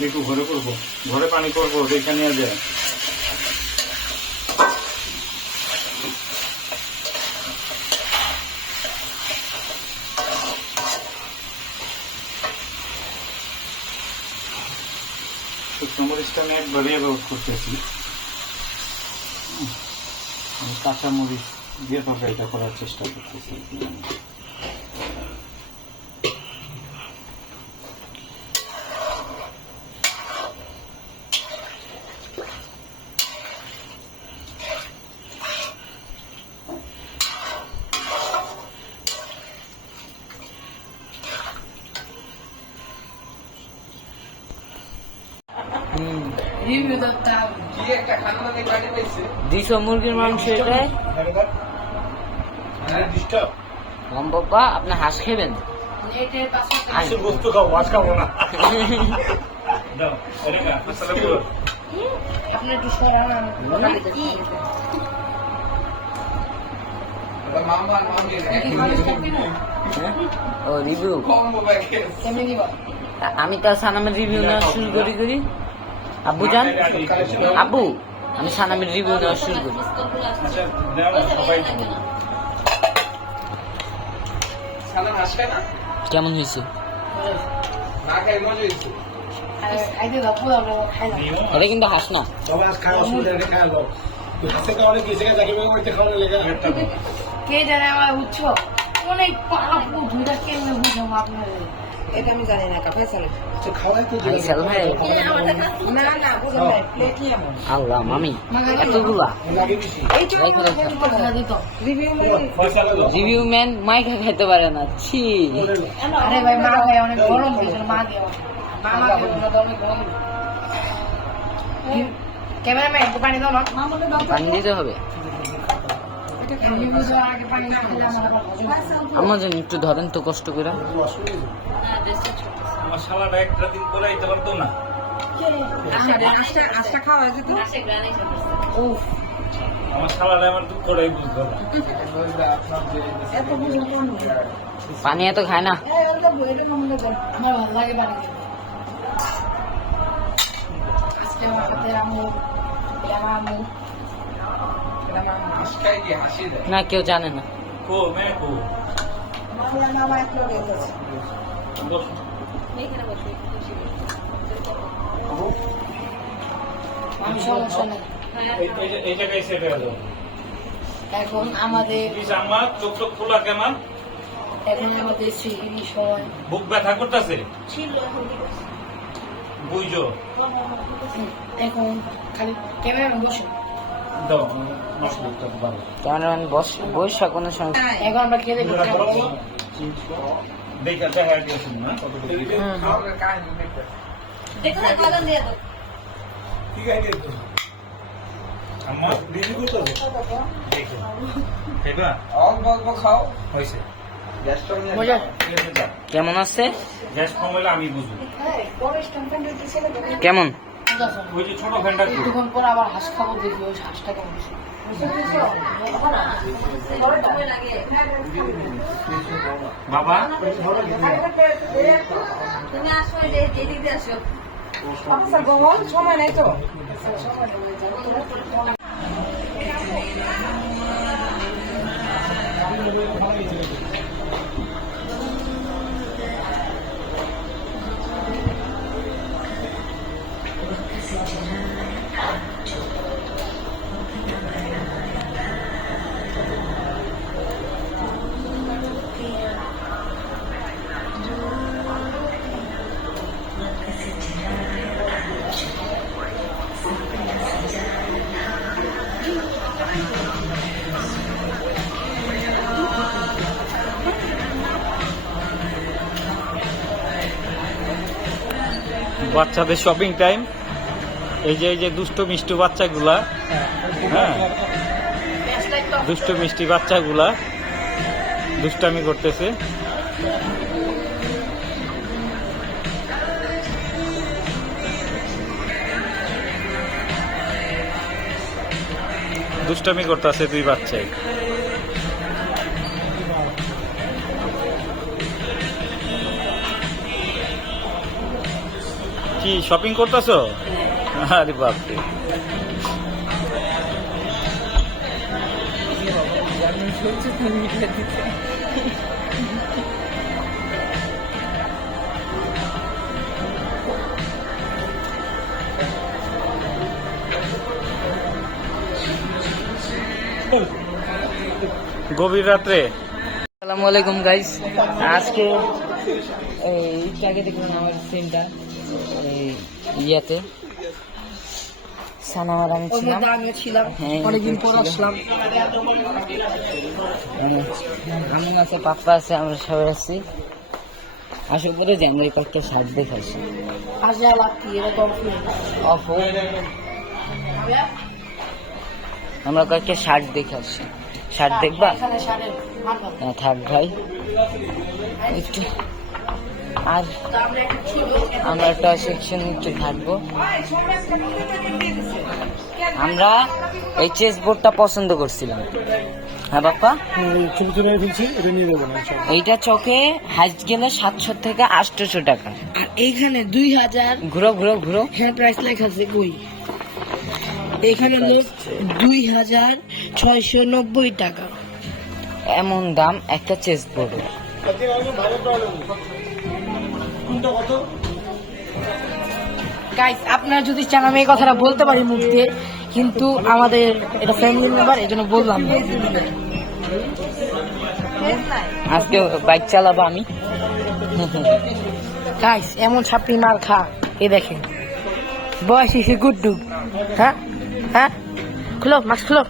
দেখু, ঘরে করব। ঘরে পানি করব, রেখে নিয়ে যায় মরিচটা আমি একবারে ব্যবহার করতেছি। কাঁচা মরিচ দিয়ে তরকারিটা করার চেষ্টা করতেছি। দুইশো মুরগির মাংস আপনি হাঁস খেবেন? আচ্ছা, আমি তো সানামের রিভিউ নেওয়া শুরু করি করি। আব্বু জান আব্বু, আমি সানামের রিভিউ নেওয়া শুরু করি। কেমন হয়েছে। এটা কিন্তু হাঁস না কি জানে আমার উচ্চ অনেক পাপ দুইটা কেমনে বুঝাম আপনাদের এটা আমি জানি না কাফে চলে তো খাওয়াই তো ফাইসাল ভাই না না বুঝলাম না প্লেটই এমন। আল্লাহ মামি এতগুলা। লাগে বেশি। এইটা দেখো, দেখো। কথা দিত রিভিউ ফয়সালা দাও। রিভিউ ম্যান মাইকা খাইতে পারে না ছি। আরে ভাই মা খাই অনেক গরম মা দিয়ে মা মা দিয়ে অনেক গরম ক্যামেরাম্যান পানি দাও না পানি দিতে হবে। আমার জন্য একটু ধরেন তো কষ্ট করে। আমার শালাটা একটা দিন করে আইতে পারতো না। যেত উফ, আমার শালাটা আমার দুঃখ না। কোন পানি এত খায় না। আমার ভালো লাগে পানি আজকে আমার হাতের আম্মু আমার আম্মু। না কেউ জানে না। বস। এখন আমাদের চোখ চোখ খোলা কেমন? এখন আমাদের সৃজনী সময় বুক ব্যথা করতেছে? বুঝছ এখন খালি ক্যামেরা বসুন দাও মশলাটা ভালো ক্যামেরাম্যান বস বৈশা কোনো সময় এখন আমরা খেতে ঢুকলাম দেখা গেছেন না কতটুকু ঠিক আছে আমার রিভিউ করতে দেখো খাইবা? হয়েছে। মজা। ঠিক আছে, কেমন আছে? গ্যাস কম হলে আমি বুঝব। কেমন। ওই যে ছোট ফ্যানটা কি কিছুক্ষণ পর আবার হাঁস খাব দেখি ওই হাঁসটা কেমন আছে। বাবা? সময় নেই তো বাচ্চাদের শপিং টাইম এই যে এই যে দুষ্ট মিষ্টি বাচ্চাগুলা হ্যাঁ? দুষ্ট মিষ্টি বাচ্চাগুলা দুষ্টামি করতেছে। দুষ্টামি করতেছে দুই বাচ্চাই। কি শপিং করতেছো? আরে বাপরে। গভীর রাত্রে। আসসালামু আলাইকুম গাইস আজকে এইটাকে দেখলাম আমার সিনটা ইয়াতে। সানামার আমি ছিলাম। হ্যাঁ, অনেকদিন পর আসলাম। আমি আছে পাপ্পা আছে আমরা সবাই আছি। আশা করি এই কয়েকটা শার্ট দেখাইছি আসলে অফ আমরা কয়েকটা শার্ট দেখে আসছি শার্ট দেখবা হ্যাঁ, থাক ভাই। একটু আর আমরা একটা সেকশন একটু ঘাটবো। আমরা এই চেস বোর্ডটা পছন্দ করছিলাম। হ্যাঁ বাপ্পা? সব এইটা চকে হাইস্ট গেলে সাতশো থেকে আটশোশো টাকা। আর এইখানে দুই হাজার ঘুরো ঘুরো ঘুরো। হ্যাঁ প্রাইস লেখা আছে কই? এখানে লোক দুই হাজার ছয়শো নব্বই টাকা। এমন দাম একটা চেস বোর্ডের কোনটা কত? গাইস আপনারা যদি চান আমি এই কথাটা বলতে পারি মুখ দিয়ে কিন্তু আমাদের এটা ফ্যামিলি মেম্বার এই জন্য বললাম। আজকে বাইক চালাবো আমি। গাইস এমন ছাপড়ি মার খা। এ দেখেন। বয়স এসে গুড্ডু। হ্যাঁ? হ্যাঁ? খুলো মাস্ক খুলো।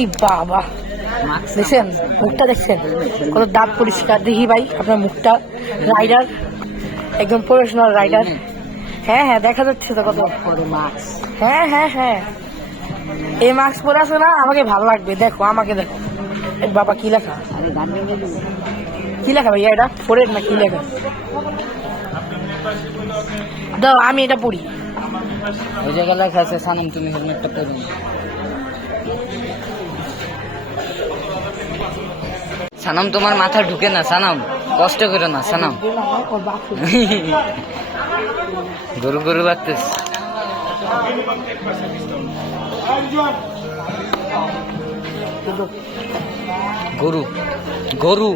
এই বাবা। দেখছেন? মুখটা দেখছেন? কত দাঁত পরিষ্কার। দেখি ভাই আপনার মুখটা। রাইডার একদম প্রফেশনাল রাইডার হ্যাঁ হ্যাঁ দেখা যাচ্ছে তো কত হ্যাঁ হ্যাঁ হ্যাঁ। এই মাস্ক পরে আছে না আমাকে ভালো লাগবে। দেখো আমাকে দেখো। বাবা কি লেখা? কি লেখা ভাইয়া এটা? ফোরের না কি লেখা? দাও আমি এটা পড়ি। ওই জায়গায় লেখা আছে সানাম তুমি হেলমেটটা পরে। সানাম তোমার মাথা ঢুকে না সানাম। কষ্ট করো না সানাম গরু গরু বাড়তেছ গরু গরু।